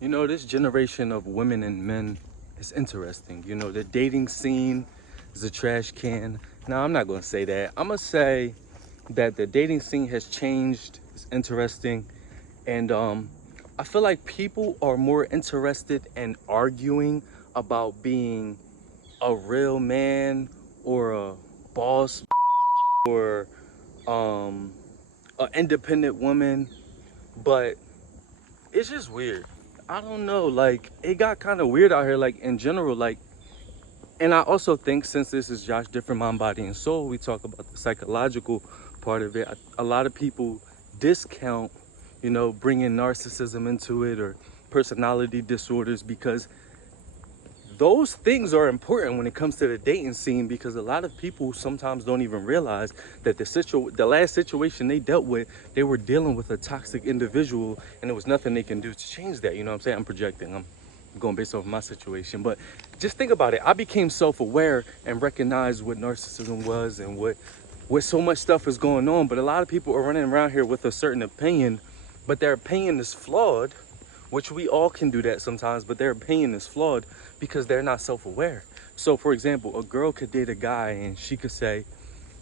You know, this generation of women and men is interesting. You know, the dating scene is a trash can. Now, I'm not going to say that. I'm going to say that the dating scene has changed. It's interesting. And I feel like people are more interested in arguing about being a real man or a boss or an independent woman. But it's just weird. I don't know, like it got kind of weird out here, like in general, like. And I also think, since this is Josh Different Mind, Body, and Soul, we talk about the psychological part of it. A lot of people discount, you know, bringing narcissism into it or personality disorders, because those things are important when it comes to the dating scene, because a lot of people sometimes don't even realize that the last situation they dealt with, they were dealing with a toxic individual, and there was nothing they can do to change that. You know what I'm saying? I'm projecting. I'm going based off my situation, but just think about it. I became self-aware and recognized what narcissism was and what so much stuff is going on. But a lot of people are running around here with a certain opinion, but their opinion is flawed, which we all can do that sometimes, but their opinion is flawed because they're not self-aware. So for example, a girl could date a guy and she could say,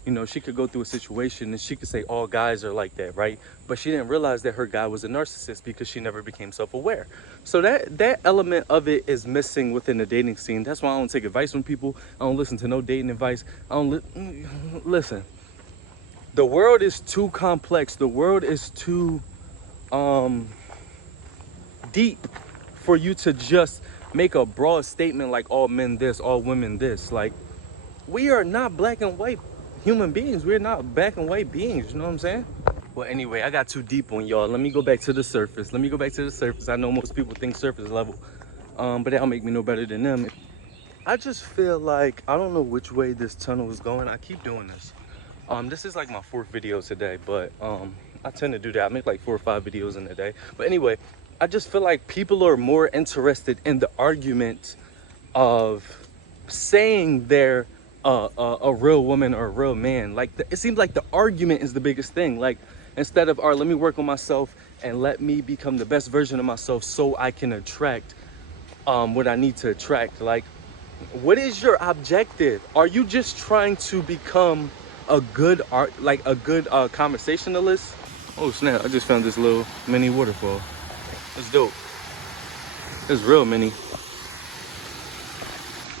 you know, she could go through a situation and she could say all guys are like that, right? But she didn't realize that her guy was a narcissist because she never became self-aware. So that element of it is missing within the dating scene. That's why I don't take advice from people. I don't listen to no dating advice. I don't listen. The world is too complex. The world is too deep for you to just make a broad statement like all men this, all women this. Like, we are not black and white human beings. We're not black and white beings. You know what I'm saying? Well, anyway, I got too deep on y'all. Let me go back to the surface. I know most people think surface level, but that'll make me no better than them. I just feel like I don't know which way this tunnel is going. I keep doing this. This is like my fourth video today, but I tend to do that. I make like 4 or 5 videos in a day. But anyway, I just feel like people are more interested in the argument of saying they're a real woman or a real man. Like, it seems like the argument is the biggest thing. Like, instead of, all right, let me work on myself and let me become the best version of myself so I can attract what I need to attract. Like, what is your objective? Are you just trying to become a good conversationalist? Oh snap, I just found this little mini waterfall. It's dope. It's real mini.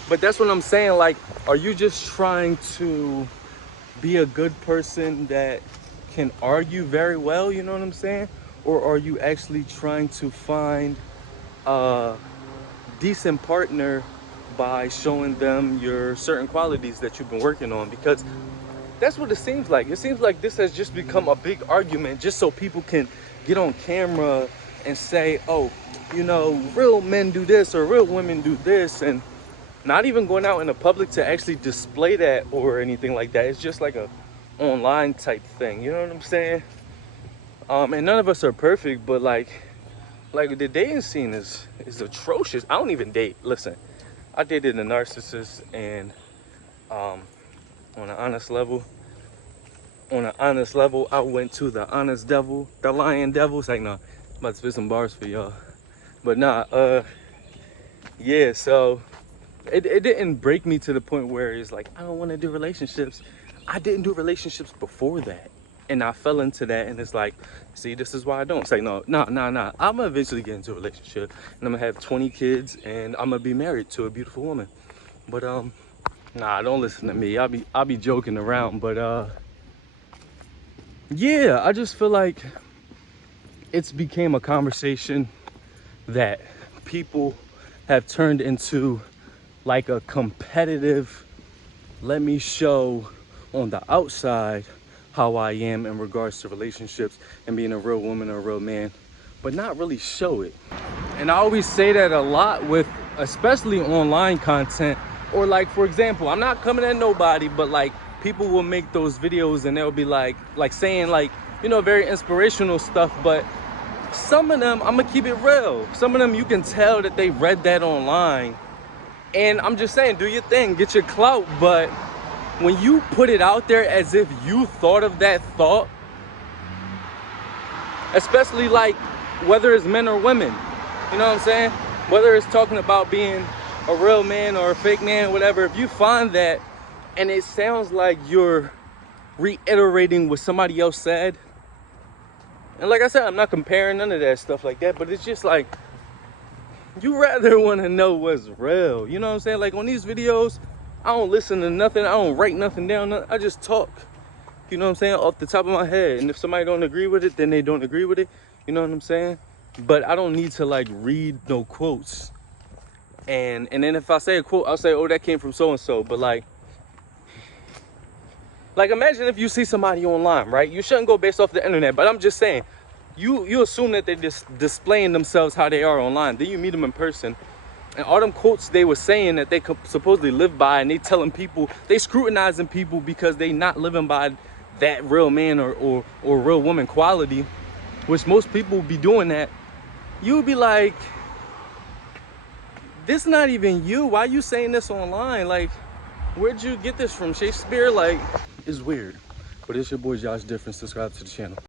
But that's what I'm saying. Like, are you just trying to be a good person that can argue very well? You know what I'm saying? Or are you actually trying to find a decent partner by showing them your certain qualities that you've been working on? Because that's what it seems like. It seems like this has just become a big argument just so people can get on camera and say, oh, you know, real men do this or real women do this, and not even going out in the public to actually display that or anything like that. It's just like a online type thing. You know what I'm saying? And none of us are perfect, but like the dating scene is atrocious. I don't even date. Listen, I dated a narcissist, and on an honest level, I went to the honest devil, the lion devil. It's like, no, I'm about to spit some bars for y'all. But nah, yeah, so it didn't break me to the point where it's like, I don't want to do relationships. I didn't do relationships before that. And I fell into that, and it's like, see, this is why I don't. It's like, no. I'm gonna eventually get into a relationship, and I'm gonna have 20 kids, and I'm gonna be married to a beautiful woman. But nah, don't listen to me. I'll be joking around, but yeah, I just feel like it's became a conversation that people have turned into like a competitive, let me show on the outside how I am in regards to relationships and being a real woman or a real man, but not really show it. And I always say that a lot with, especially online content, or like, for example, I'm not coming at nobody, but like people will make those videos and they'll be like saying like, you know, very inspirational stuff, but some of them, I'm gonna keep it real. Some of them you can tell that they read that online. And I'm just saying, do your thing, get your clout, but when you put it out there as if you thought of that thought, especially like whether it's men or women, You know what I'm saying? Whether it's talking about being a real man or a fake man, whatever, if you find that and it sounds like you're reiterating what somebody else said, and like I said, I'm not comparing none of that stuff like that, but it's just like, you rather want to know what's real. You know what I'm saying? Like on these videos, I don't listen to nothing. I don't write nothing down. I just talk. You know what I'm saying? Off the top of my head. And if somebody don't agree with it, then they don't agree with it. You know what I'm saying? But I don't need to like read no quotes. And then if I say a quote, I'll say, oh, that came from so-and-so. But like imagine if you see somebody online, right? You shouldn't go based off the internet, but I'm just saying, you assume that they're just displaying themselves how they are online. Then you meet them in person, and all them quotes they were saying that they supposedly live by, and they telling people, they scrutinizing people because they not living by that real man or real woman quality, which most people be doing that. You'll be like, this not even you. Why you saying this online? Like, where'd you get this from? Shakespeare? Like, it's weird. But it's your boy Josh Different. Subscribe to the channel.